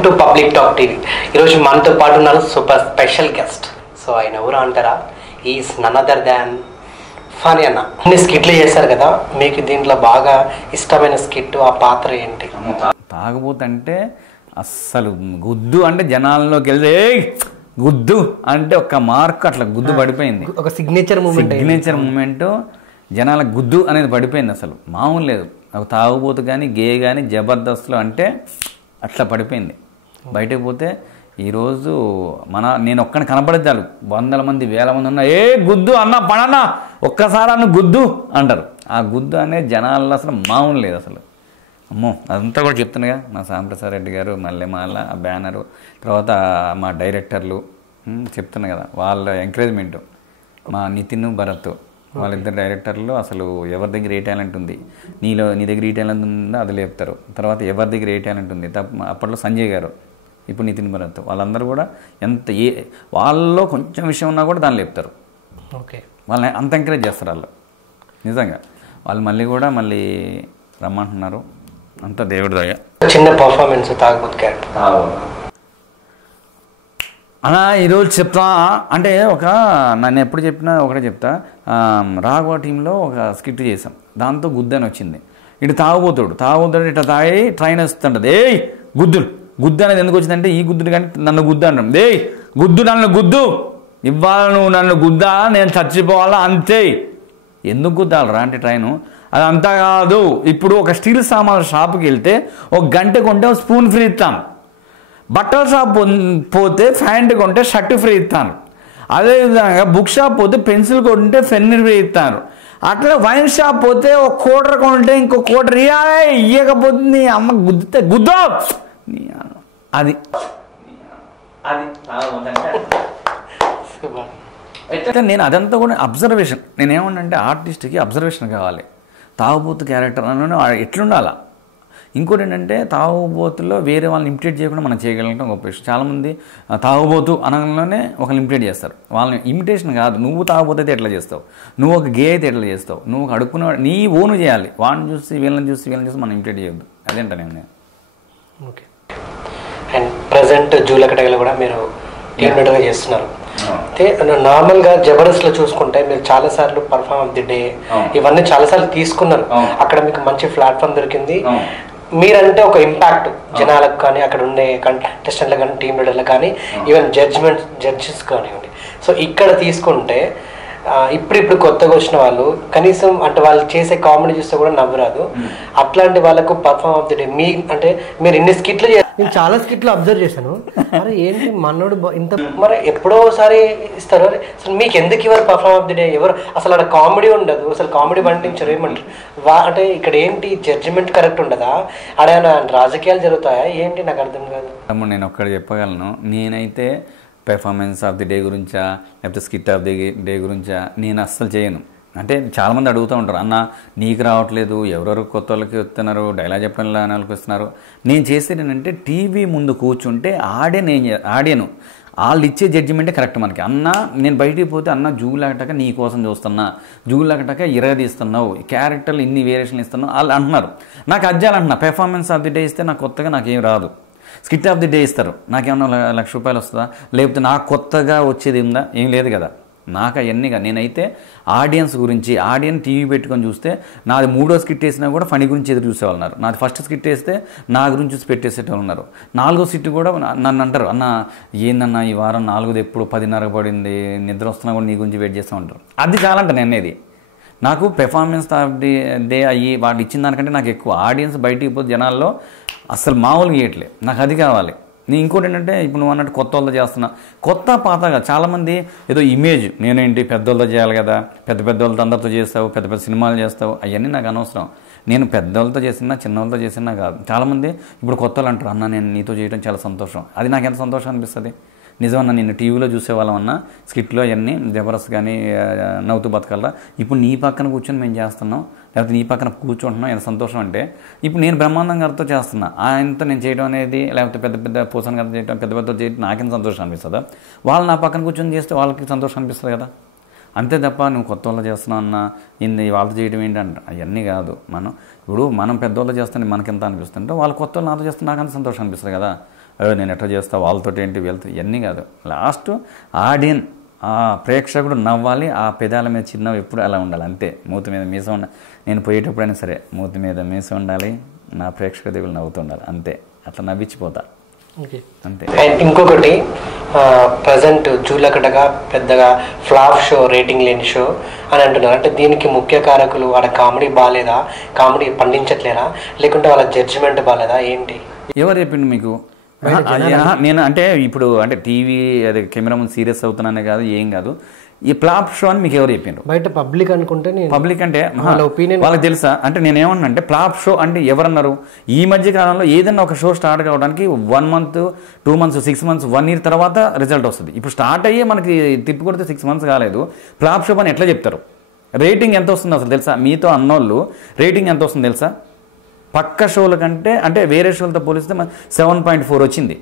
Welcome to public talk TV. ఈరోజు మనతో పాటు ఉన్నారు సూపర్ స్పెషల్ గెస్ట్. సో ఆయన ఎవరు అంటారా, is none other than Phani అన్న. అన్ని స్కిట్లు చేశారు కదా, మీకు దీంట్లో బాగా ఇష్టమైన స్కిట్, ఆ పాత్ర ఏంటి? తాగబోతంటే అస్సలు గుద్దు అంటే జనాల్లోకి వెళ్తే గుద్దు అంటే ఒక మార్క్ అట్లా గుద్దు పడిపోయింది. ఒక సిగ్నేచర్ మూమెంట్ జనాలకు గుద్దు అనేది పడిపోయింది. అసలు మామూలు లేదు. ఒక తాగుబోతు కానీ గే కానీ జబర్దస్త్లో అంటే అట్లా పడిపోయింది. బయటకు పోతే ఈరోజు నేను ఒక్కని కనపడేది చాలు, 100 మంది 1000 మంది ఉన్నా ఏ గుద్దు అన్న పడన్నా ఒక్కసారి అన్న గుద్దు అంటారు. ఆ గుద్దు అనేది జనాల్లో అసలు మామూలు లేదు. అసలు అమ్మో అదంతా కూడా చెప్తున్నాగా మా సాంప్రసాద్ రెడ్డి గారు, మల్లెమాల, ఆ బ్యానరు, తర్వాత మా డైరెక్టర్లు చెప్తున్నా కదా, వాళ్ళ ఎంకరేజ్మెంట్, మా నితిన్, భరత్, వాళ్ళిద్దరు డైరెక్టర్లు అసలు ఎవరి దగ్గర ఏ టాలెంట్ ఉంది, నీ దగ్గర ఏ టాలెంట్ ఉందో అది లేపుతారు. తర్వాత ఎవరి దగ్గర ఏ టాలెంట్ ఉంది, అప్పట్లో సంజయ్ గారు, ఇప్పుడు నితిన్, భరత్, వాళ్ళందరూ కూడా వాళ్ళలో కొంచెం విషయం ఉన్నా కూడా దాన్ని లేపుతారు. ఓకే, వాళ్ళని అంత ఎంకరేజ్ చేస్తారు వాళ్ళు. నిజంగా వాళ్ళు మళ్ళీ రమ్మంటున్నారు. అంత దేవుడి దయ. చిన్న పర్ఫార్మెన్స్ తాగుబోతు క్యారెక్టర్ అలా ఈరోజు చెప్తా అంటే నన్ను ఎప్పుడు చెప్పినా ఒకటే చెప్తా. రాఘవ టీంలో ఒక స్కిట్ చేసాం, దాంతో గుద్దు అని వచ్చింది. ఇటు తాగుబోతాడు ఇట్లా తాగి ట్రైన్ వస్తుంటుంది. గుద్దు అనేది ఎందుకు వచ్చిందంటే ఈ గుద్దుడు కానీ నన్ను గుద్దు అంటాం. నన్ను గుద్దు ఇవ్వాలి, నువ్వు నన్ను గుద్దా, నేను చచ్చిపోవాలా అంతే. ఎందుకు గుద్దాలరా అంటే ట్రైను అది అంతా కాదు. ఇప్పుడు ఒక స్టీల్ సామాన్ల షాప్కి వెళ్తే ఒక గంట కొంటే ఒక స్పూన్ ఫ్రీ ఇస్తాను, బట్టల షాప్ పోతే ప్యాంట్ కొంటే షర్ట్ ఫ్రీ ఇస్తాను, అదేవిధంగా బుక్ షాప్ పోతే పెన్సిల్ కొంటే పెన్ ఫ్రీ ఇస్తాను, అట్లా వైన్ షాప్ పోతే ఒక కోటర్ కొంటే ఇంకో కోటర్ ఇయ్యకపోతే నీ అమ్మ గుద్దితే గుద్దో అది అయితే నేను అదంతా కూడా అబ్జర్వేషన్. నేనేమన్నా ఆర్టిస్ట్కి అబ్జర్వేషన్ కావాలి. తాగుబోతు క్యారెక్టర్ అని ఎట్లుండాలా. ఇంకోటి ఏంటంటే తాగుబోతుల్లో వేరే వాళ్ళని ఇమిటేట్ చేయకుండా మనం చేయగలగడం గొప్ప విషయం. చాలామంది తాగుబోతు అనగానే ఒకరిని ఇమిటేట్ చేస్తారు. వాళ్ళని ఇమిటేషన్ కాదు, నువ్వు తాగుబోతు అయితే ఎట్లా చేస్తావు, నువ్వు ఒక గే అయితే ఎట్లా చేస్తావు, నువ్వు ఒక అడుక్కున్న నీ ఓను చేయాలి. వాడిని చూసి వీళ్ళని చూసి మనం ఇమిటేట్ చేయొద్దు. అదేంట నేను. ఓకే, అండ్ ప్రజెంట్ జూలకటగలో కూడా మీరు టీమ్ లీడర్గా చేస్తున్నారు. అయితే నార్మల్గా జబర్దస్త్లో చూసుకుంటే మీరు చాలాసార్లు పర్ఫార్మ్ ఆఫ్ ది డే ఇవన్నీ చాలాసార్లు తీసుకున్నారు. అక్కడ మీకు మంచి ప్లాట్ఫామ్ దొరికింది. మీరంటే ఒక ఇంపాక్ట్ జనాలకు కానీ, అక్కడ ఉండే కంటెస్టెంట్లకు కానీ, టీమ్ లీడర్లకు కానీ, ఈవెన్ జడ్జెస్ కానివ్వండి. సో ఇక్కడ తీసుకుంటే ఇప్పుడు కొత్తగా వచ్చిన వాళ్ళు కనీసం అంటే వాళ్ళు చేసే కామెడీ చూస్తే కూడా నవ్వురాదు. అట్లాంటి వాళ్ళకు పర్ఫార్మ్ ఆఫ్ ది డే మీరు ఇన్ని స్కిట్లు నేను చాలా స్కిట్లు అబ్జర్వ్ చేశాను. మరి ఏంటి మనోడు ఇంత మరి ఎప్పుడోసారి ఇస్తారు, అసలు మీకు ఎందుకు ఇవ్వరు పర్ఫార్మ్ ఆఫ్ ది డే? ఎవరు అసలు అక్కడ కామెడీ ఉండదు, అసలు కామెడీ పండించరు. ఏమంటారు అంటే ఇక్కడ ఏంటి జడ్జిమెంట్ కరెక్ట్ ఉండదా, అడేనా రాజకీయాలు జరుగుతాయా ఏంటి? నాకు అర్థం కాదు. నేను ఒక్కటి చెప్పగలను, నేనైతే పెర్ఫార్మెన్స్ ఆఫ్ ది డే గురించా లేకపోతే స్కిట్ ఆఫ్ ది డే గురించా నేను అస్సలు చేయను. అంటే చాలామంది అడుగుతూ ఉంటారు, అన్న నీకు రావట్లేదు, ఎవరెవరు కొత్త వాళ్ళకి వస్తున్నారు, డైలాగ్ చెప్పడం వాళ్ళకి వస్తున్నారు. నేను చేసేది ఏంటంటే టీవీ ముందు కూర్చుంటే ఆడియను వాళ్ళు ఇచ్చే జడ్జిమెంటే కరెక్ట్ మనకి. అన్న నేను బయటికి పోతే అన్న జూలాగటాక నీ కోసం చూస్తున్నా, జూలాగటాక ఇరగదీస్తున్నావు, క్యారెక్టర్లు ఇన్ని వేరియేషన్లు ఇస్తున్నావు వాళ్ళు అంటున్నారు. నాకు అజ్జాలంటున్నా పెర్ఫార్మెన్స్ ఆఫ్ ది డే ఇస్తే నాకు కొత్తగా నాకేం రాదు. స్కిట్ ఆఫ్ ది డే ఇస్తారు, నాకేమన్నా ₹1,00,000 వస్తుందా, లేకపోతే నాకు కొత్తగా వచ్చేది ఉందా? ఏం లేదు కదా. నాకు అవన్నీగా నేనైతే ఆడియన్స్ గురించి, టీవీ పెట్టుకొని చూస్తే నాది 3వ స్కిట్ వేసినా కూడా ఫనీ గురించి ఎదురు చూసేవాళ్ళన్నారు. నాది ఫస్ట్ స్కిట్ వేస్తే నా గురించి చూసి పెట్టేసేటోళ్ళు ఉన్నారు. 4వ స్కిట్ కూడా నన్ను అంటారు, అన్న ఏందన్నా ఈ వారం 4ది ఎప్పుడు 10:30 పడింది, నిద్ర వస్తున్నా కూడా నీ గురించి వెయిట్ చేస్తూ ఉంటారు. అది చాలా అంటే నేను అనేది నాకు పెర్ఫార్మెన్స్ ఆఫ్ ది డే అయ్యి వాళ్ళు ఇచ్చిన దానికంటే నాకు ఎక్కువ ఆడియన్స్ బయటికి పోతే జనాల్లో అసలు మామూలుగా ఇవ్వట్లే. నాకు అది కావాలి. నేను ఇంకోటి ఏంటంటే ఇప్పుడు నువ్వు అన్నట్టు కొత్త వాళ్ళతో చేస్తున్నా, కొత్త పాతగా చాలామంది ఏదో ఇమేజ్, నేనేంటి పెద్దోళ్ళతో చేయాలి కదా, పెద్ద వాళ్ళతో అందరితో చేస్తావు, పెద్ద సినిమాలు చేస్తావు, అవన్నీ నాకు అనవసరం. నేను పెద్దవాళ్ళతో చేసినా చిన్నవాళ్ళతో చేసినా కాదు. చాలామంది ఇప్పుడు కొత్త వాళ్ళు అంటారు, అన్న నేను నీతో చేయడం చాలా సంతోషం. అది నాకు ఎంత సంతోషం అనిపిస్తుంది. నిజమన్నా నిన్ను టీవీలో చూసేవాళ్ళమన్నా స్కిట్లో అవన్నీ జబర్దస్త్ కానీ నవ్వుతూ బతకాలా, ఇప్పుడు నీ పక్కన కూర్చొని మేము చేస్తున్నాం, లేకపోతే నీ పక్కన కూర్చుంటున్నాం, ఎంత సంతోషం అంటే ఇప్పుడు నేను బ్రహ్మాండం గారితో చేస్తున్నా, ఆయనతో నేను చేయడం అనేది, లేకపోతే పెద్ద పూసన్ గారితో చేయడం, పెద్ద చేయడం నాకేం సంతోషం అనిపిస్తుందా? వాళ్ళు నా పక్కన కూర్చొని చేస్తే వాళ్ళకి సంతోషం అనిపిస్తుంది కదా. అంతే తప్ప నువ్వు కొత్త వాళ్ళు చేస్తున్నావు అన్న ఇన్ని వాళ్ళతో చేయడం ఏంటంట అవన్నీ కాదు. మనం పెద్దవాళ్ళు చేస్తే మనకి ఎంత అనిపిస్తుంటే వాళ్ళు కొత్త వాళ్ళు నాతో చేస్తే నాకు అంత సంతోషం అనిపిస్తుంది కదా. నేను ఎట్లా చేస్తా వాళ్ళతో ఏంటి వీళ్ళతో ఇవన్నీ కాదు. లాస్ట్ ఆడియన్ ఆ ప్రేక్షకుడు నవ్వాలి, ఆ పెదాల మీద చిన్నవి ఎప్పుడు అలా ఉండాలి అంతే. మూతి మీద మీసం ఉండాలి, నేను పోయేటప్పుడైనా సరే మూతి మీద మీసం ఉండాలి, నా ప్రేక్షక దేవుళ్ళు నవ్వుతుండాలి అంతే. అట్లా నవ్వించిపోతా అంతే. అండ్ ఇంకొకటి ప్రజెంట్ జూలకటగా పెద్దగా ఫ్లాప్ షో, రేటింగ్ లేని షో అని అంటున్నారు. అంటే దీనికి ముఖ్య కారకులు వాళ్ళ కామెడీ బాగాలేదా, కామెడీ పండించట్లేరా, లేకుంటే వాళ్ళ జడ్జిమెంట్ బాగాలేదా ఏంటి? ఎవరు చెప్పిండు మీకు? నేను అంటే ఇప్పుడు అంటే టీవీ అదే కెమెరా ముందు సీరియస్ అవుతున్నానే కాదు, ఏం కాదు. ఈ ఫ్లాప్ షో అని మీకు ఎవరు చెప్పిండ్రు? బయట పబ్లిక్ అనుకుంటే, పబ్లిక్ అంటే వాళ్ళకి తెలుసా? అంటే నేనేమన్నా అంటే ఫ్లాప్ షో అంటే ఎవరన్నారు? ఈ మధ్య కాలంలో ఏదైనా ఒక షో స్టార్ట్ కావడానికి 1 month 2 months 6 months 1 year తర్వాత రిజల్ట్ వస్తుంది. ఇప్పుడు స్టార్ట్ అయ్యే మనకి తిప్పి కొడితే 6 months కాలేదు. ఫ్లాప్ షో అని ఎట్లా చెప్తారు? రేటింగ్ ఎంత వస్తుంది అసలు తెలుసా? మీతో అన్నోళ్ళు రేటింగ్ ఎంత వస్తుంది తెలుసా? పక్క షోల కంటే అంటే వేరే షోలతో పోలిస్తే 7.4 వచ్చింది.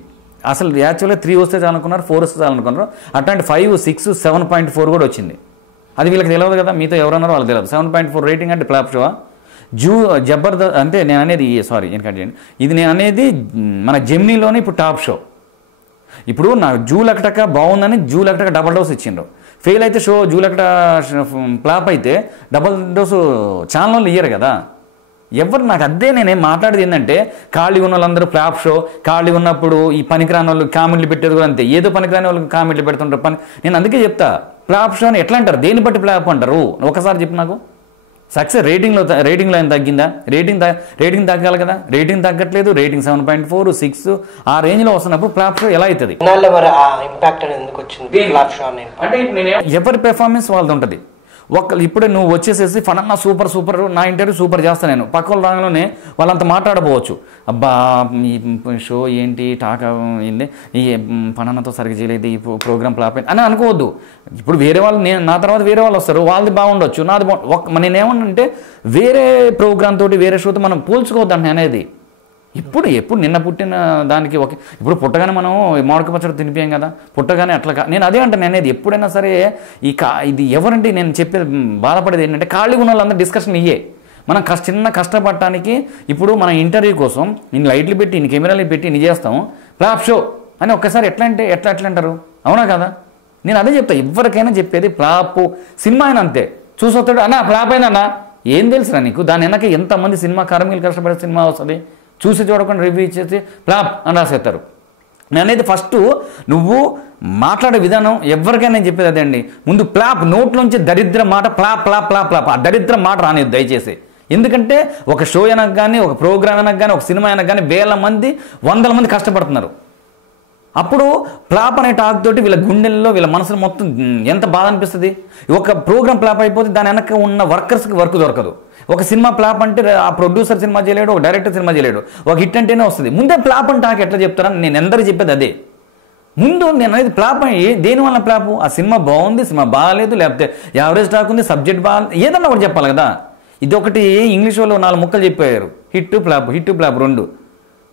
అసలు యాక్చువల్గా 3 వస్తే చాలనుకున్నారు, 4 వస్తే చాలనుకున్నారు. అట్లాంటి 5, 6, 7.4 కూడా వచ్చింది. అది వీళ్ళకి తెలియదు కదా, మీతో ఎవరన్నారో వాళ్ళకి తెలియదు. 7.4 రేటింగ్ అంటే ఫ్లాప్ షో. జబర్దస్త్ అంటే నేను అనేది ఇది నేను అనేది మన జెమినీలోనే ఇప్పుడు టాప్ షో. ఇప్పుడు నా జూలకటక బాగుందని జూలకటక డబల్ డోస్ ఇచ్చిండ్రు. ఫెయిల్ అయితే షో జూలకట ఫ్లాప్ అయితే డబల్ డోసు ఛానల్ ఇయ్యరు కదా ఎవరు. నాకు అదే నేనేం మాట్లాడేది ఏంటంటే ఖాళీ ఉన్న వాళ్ళందరూ ఫ్లాప్ షో, ఖాళీ ఉన్నప్పుడు ఈ పనికిరాని వాళ్ళు కామెంట్లు పెట్టేది కూడా అంతే. ఏదో పనికిరాని వాళ్ళకి కామెంట్లు పెడుతుంటారు. నేను అందుకే చెప్తా ఫ్లాప్ షో అని ఎట్లా అంటారు, దేని బట్టి ఫ్లాప్ అంటారు ఒకసారి చెప్పు నాకు. సక్సెస్ రేటింగ్లో ఏం తగ్గిందా? రేటింగ్ తగ్గాలి కదా, రేటింగ్ తగ్గట్లేదు. రేటింగ్ 7.4, 6 ఆ రేంజ్లో వస్తున్నప్పుడు ఫ్లాప్ షో ఎలా అవుతుంది? ఎవరి పెర్ఫార్మెన్స్ వాళ్ళది ఉంటుంది. ఇప్పుడే నువ్వు వచ్చేసేసి ఫనన్నా సూపర్ నా ఇంటర్వ్యూ సూపర్ చేస్తాను నేను, పక్క వాళ్ళ రాగానే వాళ్ళంతా మాట్లాడపోవచ్చు. అబ్బా ఈ షో ఏంటి టాక్ అయింది, ఈ ఫనన్నాతో సరిగ్గా చేయలేదు, ఈ ప్రోగ్రామ్ ఫ్లాప్ అయింది అని అనుకోవద్దు. ఇప్పుడు వేరే వాళ్ళు నా తర్వాత వేరే వాళ్ళు వస్తారు, వాళ్ళది బాగుండొచ్చు, నాది నేనేమన్నంటే వేరే ప్రోగ్రామ్ తోటి వేరే షోతో మనం పోల్చుకోవద్దు అంటే అనేది. ఎప్పుడు నిన్న పుట్టిన దానికి ఓకే. ఇప్పుడు పుట్టగానే మనం మామిడికాయ పచ్చడి తినిపోయాం కదా, పుట్టగానే అట్లా నేను అదే అంటాను అనేది. ఎప్పుడైనా సరే ఇది ఎవరంటే నేను చెప్పేది బాధపడేది ఏంటంటే ఖాళీగా ఉన్న వాళ్ళందరూ డిస్కషన్ ఇయ్యే. మనం చిన్న కష్టపడటానికి ఇప్పుడు మన ఇంటర్వ్యూ కోసం ఇన్ని లైట్లు పెట్టి ఇన్ని కెమెరాలు పెట్టి ఇన్ని చేస్తాం, ఫ్లాప్ షో అని ఒక్కసారి ఎట్లా అంటారు? అవునా కదా? నేను అదే చెప్తా, ఎవరికైనా చెప్పేది ఫ్లాప్. సినిమా అయినా అంతే, చూసొస్తాడు అన్న ఫ్లాప్ అయిందన్నా, ఏం తెలుసురా నీకు? దాని వెనక ఎంతమంది సినిమా కార్మికులు కష్టపడే సినిమా వస్తుంది, చూసి చూడకుండా రివ్యూ ఇచ్చేసి ఫ్లాప్ అని రాసేస్తారు. నేను అనేది ఫస్ట్ నువ్వు మాట్లాడే విధానం ఎవరికైనా నేను చెప్పేది అదే అండి. ముందు ఫ్లాప్ నోట్లోంచి దరిద్ర మాట ఫ్లాప్ ఫ్లాప్ ఫ్లాప్ ఫ్లాప్ ఆ దరిద్ర మాట రానిది దయచేసి. ఎందుకంటే ఒక షో అయినాక కానీ, ఒక ప్రోగ్రామ్ అయినాక కానీ, ఒక సినిమా అయినాక కానీ 1000 మంది 100 మంది కష్టపడుతున్నారు. అప్పుడు ఫ్లాప్ అనే టాక్ తోటి వీళ్ళ గుండెల్లో వీళ్ళ మనసులో మొత్తం ఎంత బాధ అనిపిస్తుంది. ఒక ప్రోగ్రామ్ ఫ్లాప్ అయిపోతే దాని వెనక ఉన్న వర్కర్స్కి వర్క్ దొరకదు. ఒక సినిమా ఫ్లాప్ అంటే ఆ ప్రొడ్యూసర్ సినిమా చేయలేడు, ఒక డైరెక్టర్ సినిమా చేయలేడు, ఒక హిట్ అంటేనే వస్తుంది. ముందే ఫ్లాప్ అంటే టాక్ ఎట్లా చెప్తారని నేను ఎందరూ చెప్పేది అదే. ముందు నేను అనేది ఫ్లాప్ దేనివల్ల ఫ్లాప్? ఆ సినిమా బాగుంది, సినిమా బాగాలేదు, లేకపోతే యావరేజ్ టాక్ ఉంది, సబ్జెక్ట్ బాగా ఏదన్నా ఒకటి చెప్పాలి కదా. ఇది ఒకటి ఇంగ్లీష్ వాళ్ళు 4 ముక్కలు చెప్పారు, హిట్ ఫ్లాప్ 2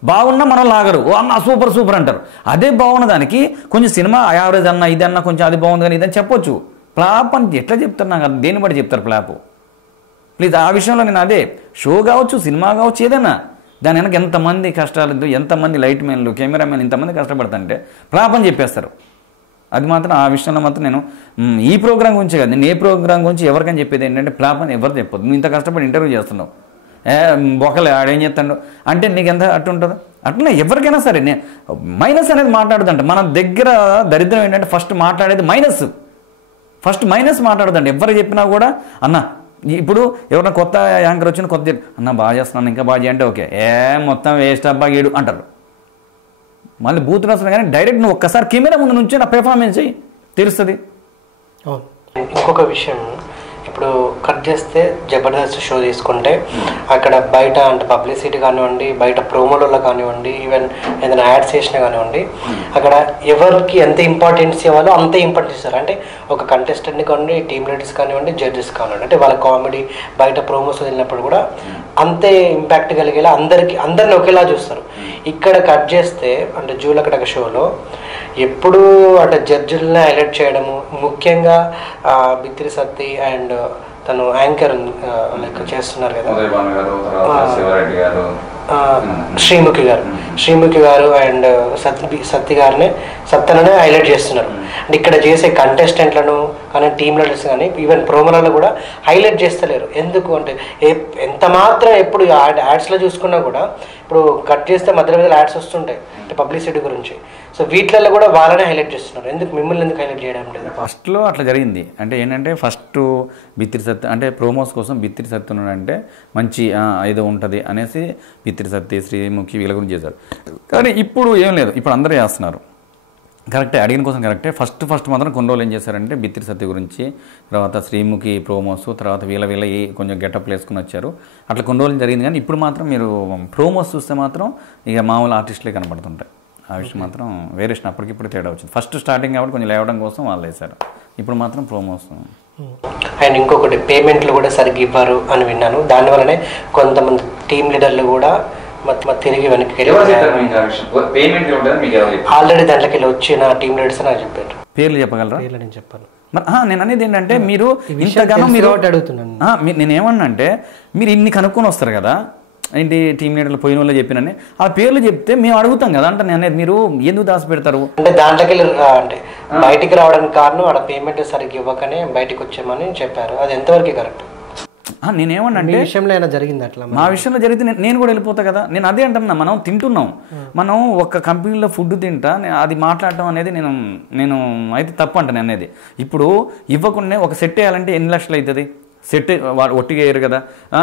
బాగున్నా మనం లాగరు, ఓ అన్న సూపర్ అంటారు. అదే బాగున్న దానికి కొంచెం సినిమా యావరేజ్ అన్న ఇదన్నా కొంచెం అది బాగుంది కానీ ఇదని చెప్పొచ్చు. ఫ్లాప్ అని ఎట్లా చెప్తారు? నాకు దేని బట్టి చెప్తారు ఫ్లాప్? ప్లీజ్ ఆ విషయంలో నేను అదే షో కావచ్చు, సినిమా కావచ్చు, ఏదైనా దాని వెనక ఎంతమంది కష్టాలు, ఎంతమంది లైట్ మెన్లు, కెమెరామెన్ ఇంతమంది కష్టపడతాంటే ఫ్లాప్ అని చెప్పేస్తారు. అది మాత్రం ఆ విషయంలో మాత్రం నేను ఈ ప్రోగ్రామ్ గురించి కాదు, నేను ఏ ప్రోగ్రామ్ గురించి ఎవరికైనా చెప్పేది ఏంటంటే ఫ్లాప్ అని ఎవరు చెప్పొద్దు. నువ్వు ఇంత కష్టపడి ఇంటర్వ్యూ చేస్తున్నావు, బొక్కలే ఆడేం చేస్తాడు అంటే నీకు ఎంత అట్టు ఉంటుంది. అట్లనే ఎవరికైనా సరే నేను మైనస్ అనేది మాట్లాడదంట. మన దగ్గర దరిద్రం ఏంటంటే ఫస్ట్ మాట్లాడేది మైనస్ మాట్లాడదండి. ఎవరు చెప్పినా కూడా అన్న ఇప్పుడు ఎవరైనా కొత్త యాంకర్ వచ్చిన కొత్త అన్న బాగా చేస్తున్నాను ఇంకా బాగా చేయంటే ఓకే, మొత్తం వేస్ట్ అబ్బా గీడు అంటారు. మళ్ళీ బూత్ రాసిన కానీ డైరెక్ట్ నువ్వు ఒక్కసారి కెమెరా ముందు నుంచి నా పెర్ఫార్మెన్స్ అయ్యి తెలుస్తుంది. ఇంకొక విషయం, ఇప్పుడు కట్ చేస్తే జబర్దస్త్ షో తీసుకుంటే అక్కడ బయట అంటే పబ్లిసిటీ కానివ్వండి, బయట ప్రోమోలలో కానివ్వండి, ఈవెన్ ఏదైనా యాడ్స్ చేసినా కానివ్వండి, అక్కడ ఎవరికి ఎంత ఇంపార్టెన్స్ ఇవ్వాలో అంతే ఇంపార్టెన్స్ ఇస్తారు. అంటే ఒక కంటెస్టెంట్ని కానివ్వండి, టీమ్ లీడర్స్ కానివ్వండి, జడ్జెస్ కానివ్వండి, అంటే వాళ్ళ కామెడీ బయట ప్రోమోస్ వదిలినప్పుడు కూడా అంతే ఇంపాక్ట్ కలిగేలా అందరిని ఒకేలా చూస్తారు. ఇక్కడ కట్ చేస్తే అంటే జూలకటక షోలో ఎప్పుడు అంటే జడ్జిల్ని హైలైట్ చేయడము, ముఖ్యంగా బిత్తిరి సత్తి అండ్ తను యాంకర్ లైక్ చేస్తున్నారు కదా శ్రీముఖి గారు, శ్రీముఖి గారు అండ్ సత్య గారిని సత్తననే హైలైట్ చేస్తున్నారు. అంటే ఇక్కడ చేసే కంటెస్టెంట్లను కానీ టీమ్ లీడర్స్ కానీ ఈవెన్ ప్రోమోలలో కూడా హైలైట్ చేస్తలేరు. ఎందుకు అంటే ఎంత మాత్రం ఎప్పుడు యాడ్స్లో చూసుకున్నా కూడా ఇప్పుడు కట్ చేస్తే మధ్య మధ్యలో యాడ్స్ వస్తుంటాయి అంటే పబ్లిసిటీ గురించి. సో వీటిలలో కూడా వాళ్ళనే హైలైట్ చేస్తున్నారు. ఎందుకు మిమ్మల్ని ఎందుకు హైలైట్ చేయడం లేదు? ఫస్ట్లో అట్లా జరిగింది. అంటే ఏంటంటే ఫస్ట్ బిత్తిరి సత్య అంటే ప్రోమోస్ కోసం బిత్తిరి సత్య అంటే మంచి ఏదో ఉంటుంది అనేసి బిత్తిరి సత్య శ్రీముఖి వీళ్ళ గురించి చేశారు. కానీ ఇప్పుడు ఏం లేదు, ఇప్పుడు అందరూ చేస్తున్నారు. కరెక్టే, అడిగిన కోసం కరెక్టే. ఫస్ట్ మాత్రం కొన్ని రోజులు ఏం చేశారంటే బిత్తిరి సత్య గురించి, తర్వాత శ్రీముఖి ప్రోమోస్, తర్వాత వీళ్ళ కొంచెం గెటప్ వేసుకుని వచ్చారు. అట్లా కొన్ని రోజులు జరిగింది. కానీ ఇప్పుడు మాత్రం మీరు ప్రోమోస్ చూస్తే మాత్రం ఇక మామూలు ఆర్టిస్టులే కనపడుతుంటాయి. ఆ విషయం మాత్రం వేరియేషన్ అప్పటికిప్పుడు తేడా వచ్చింది. ఫస్ట్ స్టార్టింగ్ కాబట్టి కొంచెం లేవడం కోసం వాళ్ళు వేశారు. ఇప్పుడు మాత్రం ప్రోమోస్. అండ్ ఇంకొకటి పేమెంట్లు కూడా సరిగ్గా ఇవ్వరు అని విన్నాను. దానివల్లనే కొంతమంది టీమ్ లీడర్లు కూడా తిరిగి వెనక్కి ఆల్రెడీ దాంట్లోకి వచ్చిన టీమ్ లీడర్స్ నాకు చెప్పారు. పేర్లు చెప్పగలరా? పేర్లు నేను చెప్పాను. నేను అనేది ఏంటంటే మీరు ఇంతగానో మీరు అడుగుతున్నాను. నేనేమన్నా అంటే మీరు ఇన్ని కనుక్కొని వస్తారు కదా, ఏంటి టీమ్ లీడర్లు పోయిన వాళ్ళు చెప్పినని ఆ పేర్లు చెప్తే మేము అడుగుతాం కదా. అంటే నేను అనేది మీరు ఎందుకు దాచి పెడతారు అంటే దాంట్లోకి అంటే బయటికి రావడానికి కారణం ఆడ పేమెంట్ సరిగ్గా ఇవ్వకనే బయటకు వచ్చామని చెప్పారు. అది ఎంతవరకు కరెక్ట్? నేనేమన్నా అంటే విషయంలో అయినా జరిగింది అట్లా? మా విషయంలో జరిగితే నేను కూడా వెళ్ళిపోతా కదా. నేను అదే అంటున్నా, మనం తింటున్నాం, మనం ఒక కంపెనీలో ఫుడ్ తింటా, అది మాట్లాడటం అనేది నేను అయితే తప్పు అంటాను అనేది. ఇప్పుడు ఇవ్వకుండా ఒక సెట్ వేయాలంటే ఎన్ని లక్షలు అవుతుంది? సెట్ ఒట్టిగా వేయరు కదా.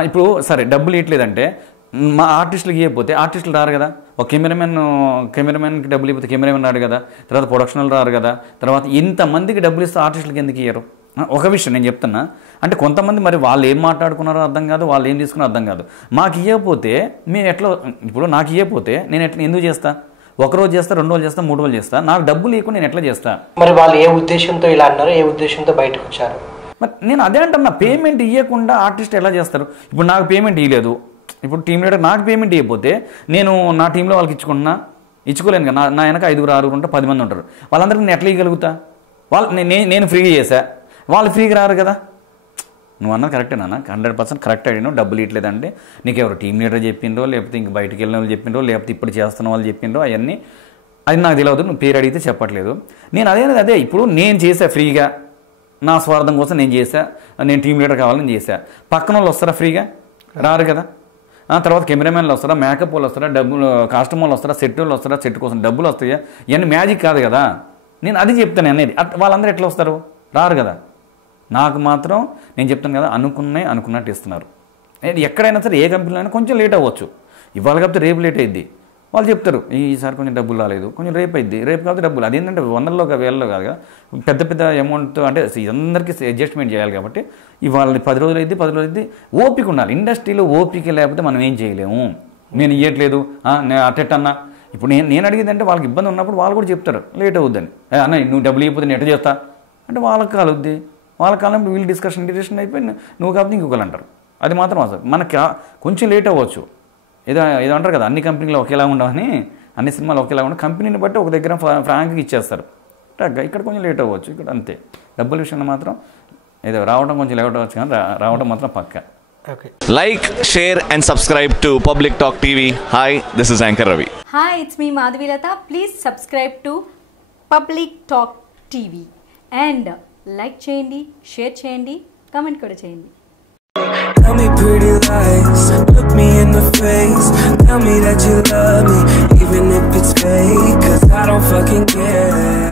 ఇప్పుడు సరే డబ్బులు ఇవ్వట్లేదంటే మా ఆర్టిస్టులకి ఇవ్వకపోతే ఆర్టిస్టులు రారు కదా. ఒక కెమెరామెన్కి డబ్బులు ఇవ్వకపోతే కెమెరామెన్ రాడు కదా. తర్వాత ప్రొడక్షనల్ రారు కదా. తర్వాత ఇంతమందికి డబ్బులు ఇస్తే ఆర్టిస్టులకి ఎందుకు ఇయ్యరు? ఒక విషయం నేను చెప్తున్నా. అంటే కొంతమంది మరి వాళ్ళు ఏం మాట్లాడుకున్నారో అర్థం కాదు, వాళ్ళు ఏం తీసుకున్నారో అర్థం కాదు. మాకు ఇవ్వకపోతే మేము ఎట్లా, ఇప్పుడు నాకు ఇవ్వకపోతే నేను ఎట్లా ఎందుకు చేస్తా? ఒకరోజు చేస్తా, 2 రోజులు చేస్తా, 3 రోజులు చేస్తా. నాకు డబ్బులు లేకుండా నేను ఎట్లా చేస్తా? మరి వాళ్ళు ఏ ఉద్దేశంతో ఇలా అన్నారు, ఏ ఉద్దేశంతో బయటకు వచ్చారు? మరి నేను అదే అంటున్నా, పేమెంట్ ఇవ్వకుండా ఆర్టిస్ట్ ఎలా చేస్తారు? ఇప్పుడు నాకు పేమెంట్ ఇవ్వలేదు, ఇప్పుడు టీం లీడర్ నాకు పేమెంట్ ఇవ్వకపోతే నేను నా టీంలో వాళ్ళకి ఇచ్చుకోలేను కదా. నా వెనక 5, 6 ఉంటే 10 మంది ఉంటారు. వాళ్ళందరికీ నేను ఎట్లా ఇవ్వగలుగుతా? నేను ఫ్రీగా చేసా, వాళ్ళు ఫ్రీగా రారు కదా. నువ్వు అన్నది కరెక్టే నాన్న, 100% కరెక్ట్ అడిగినా. డబ్బులు ఇవ్వలేదంటే నీకు ఎవరు టీం లీడర్ చెప్పిండ్రో, లేకపోతే ఇంక బయటికి వెళ్ళిన వాళ్ళు చెప్పిండ్రో, లేకపోతే ఇప్పుడు చేస్తున్న వాళ్ళు చెప్పిండ్రో, అవన్నీ అది నాకు తెలియదు. నువ్వు పేరు అడిగితే చెప్పట్లేదు. నేను అదే ఇప్పుడు నేను చేసా ఫ్రీగా, నా స్వార్థం కోసం నేను చేసా, నేను టీం లీడర్ కావాలని చేసా. పక్కన వాళ్ళు వస్తారా? ఫ్రీగా రారు కదా. తర్వాత కెమెరామెన్లు వస్తారా, మేకప్ వాళ్ళు వస్తారా, డబ్బులు కాస్ట్యూమ్ వాళ్ళు వస్తారా, సెట్ వాళ్ళు వస్తారా, సెట్ కోసం డబ్బులు వస్తాయా? ఇవన్నీ మ్యాజిక్ కాదు కదా. నేను అది చెప్తాను అనేది. వాళ్ళందరూ ఎట్లా వస్తారు? రారు కదా. నాకు మాత్రం నేను చెప్తాను కదా, అనుకున్నట్టు ఇస్తున్నారు. ఎక్కడైనా సరే ఏ కంపెనీలో అయినా కొంచెం లేట్ అవ్వచ్చు. ఇవాళ కాబట్టి రేపు లేట్ అయ్యిద్ది. వాళ్ళు చెప్తారు ఈసారి కొంచెం డబ్బులు రాలేదు, కొంచెం రేపు అయింది, రేపు కాబట్టి డబ్బులు. అదేంటంటే 100లో వేలలో కాదుగా, పెద్ద అమౌంట్. అంటే అందరికీ అడ్జస్ట్మెంట్ చేయాలి కాబట్టి ఇవాళ 10 రోజులు అయింది, 10 రోజులు అయింది. ఓపిక ఉండాలి. ఇండస్ట్రీలో ఓపిక లేకపోతే మనం ఏం చేయలేము. నేను ఇవ్వట్లేదు అట్టన్నా. ఇప్పుడు నేను అడిగేదంటే వాళ్ళకి ఇబ్బంది ఉన్నప్పుడు వాళ్ళు కూడా చెప్తారు లేట్ అవుద్దని. అన్న నువ్వు డబ్బులు ఇవ్వకపోతే నేను ఎట్ట చేస్తా అంటే వాళ్ళకి కాలుద్ది. వాళ్ళకి కాలంలో వీళ్ళు డిస్కషన్ అయిపోయి నువ్వు కాబట్టి ఇంకొకరు అంటారు. అది మాత్రం అసలు మనకి కొంచెం లేట్ అవ్వచ్చు. ఏదో అంటారు కదా, అన్ని కంపెనీలు ఒకేలా ఉండవని, అన్ని సినిమాలు ఒకేలా ఉండవు. కంపెనీని బట్టి ఒక దగ్గర ఫ్రాంక్గా ఇచ్చేస్తారు. ఇక్కడ కొంచెం లేట్ అవ్వచ్చు, ఇక్కడ అంతే. డబ్బుల విషయంలో మాత్రం ఏదో రావడం కొంచెం లేట్ అవ్వచ్చు, కానీ రావడం మాత్రం పక్కా. Like, share and subscribe to Public Talk TV. Hi, this is Anchor Ravi. Hi, it's me Madhavilata. Please subscribe to Public Talk TV and like cheyandi, share cheyandi, comment kuda cheyandi. Tell me pretty lies, look me in the face. Tell me that you love me, even if it's fake, 'cause I don't fucking care.